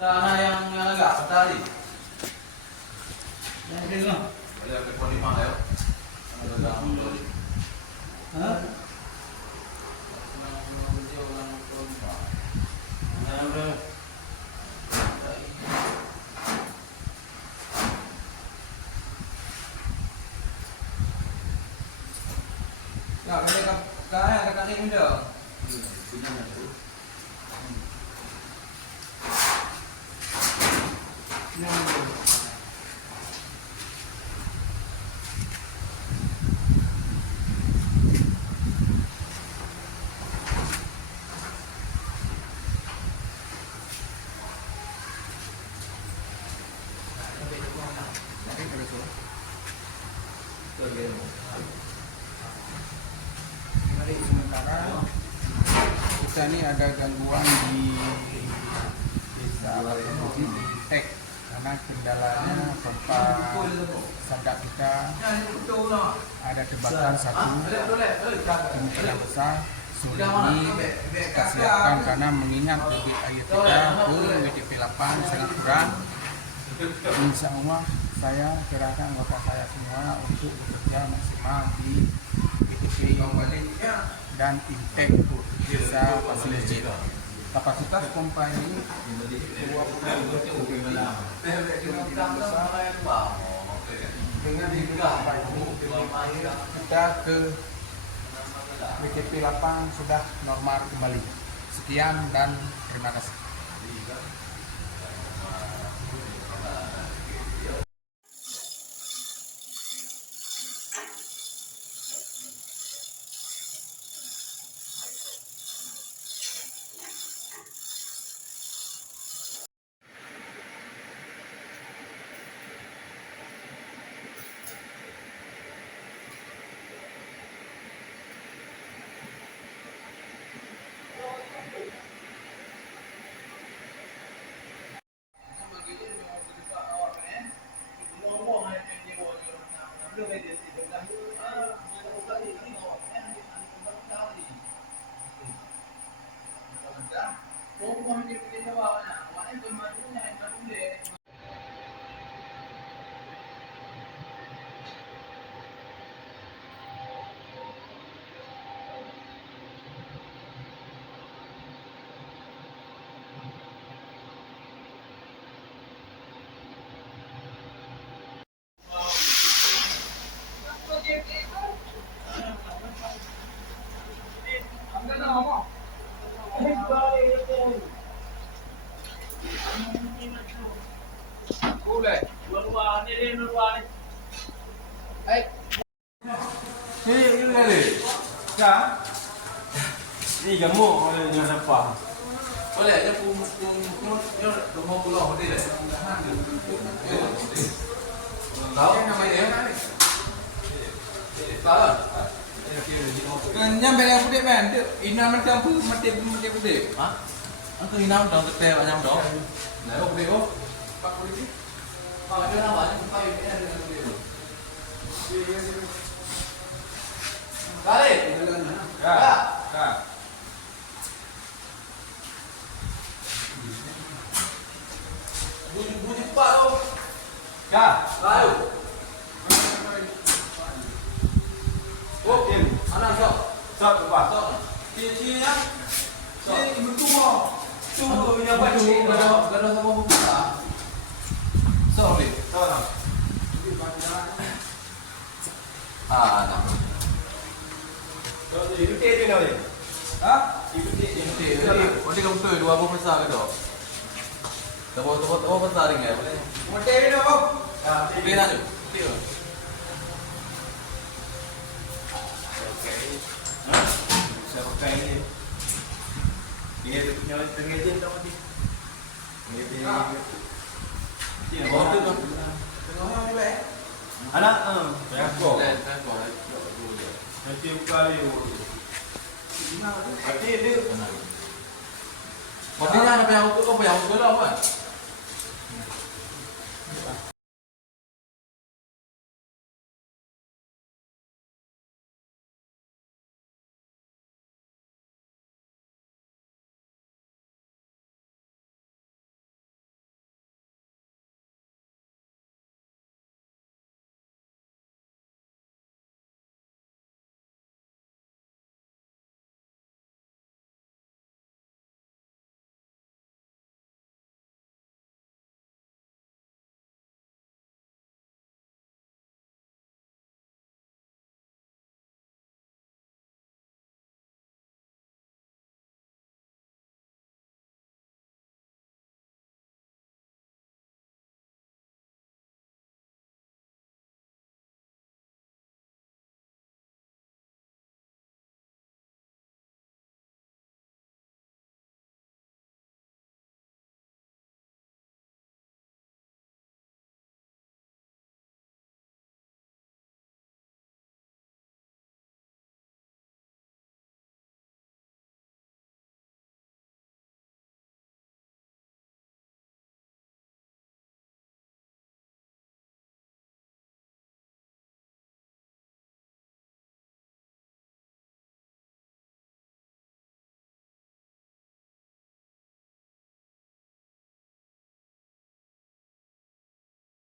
Tanah yang agak tadi. Yang ini lah. Boleh pakai poni mah ayo. Ada dulu. Hah? Ya, ini kakak ini dah. Hari sementara kita ini ada gangguan di desa Tek karena kendalanya pompa sadap kita ada tebakan satu kemungkinan besar sore ini kita siapkan karena mengingat debit air kita ke WTP 8 sangat kurang. Insya Allah saya kerahkan anggota saya semua untuk bekerja maksimal di WTP dan Intek bisa fasilitasi. Kapasitas pompa ini 20 dengan pompa ini kita ke WTP 8 sudah normal kembali. Sekian dan terima kasih. Boleh. Luar ni. Ini ni. Kan? Ni gemuk oleh dengan siapa? Boleh je pun rumah pulau dia. Tahu nama dia? Tahu. Kan nyampe yang putih kan? Ina macam apa? Mati putih. Hah? Aku ina dong ketel macam dong. Nah, putih oh. Pak putih. Pak dia namanya bukan ini ada putih. Kali. Ya. Ya. Bunyi Pak tu. Ya. Lalu. Oh, ini. Anak sok. Sok apa? Sok. Ciri yang. Ciri bertua. Tu yang buat ni. Gado sama buka. Sok ni. Sok. Nah. Sok ni putih tu nak ni. Ha? Putih. Jadi kamu tu dua apa besar ke tu? Tebak besar ni kan? Motor ini apa? Putih saja. Putih. Saya pakai ni. Dia tu punya tengah je tak mati. Dia Oh tu tu. Tengoknya ni baik. anak saya kau. Nanti buka ni. Nanti dia Motifnya apa yang aku dah apa?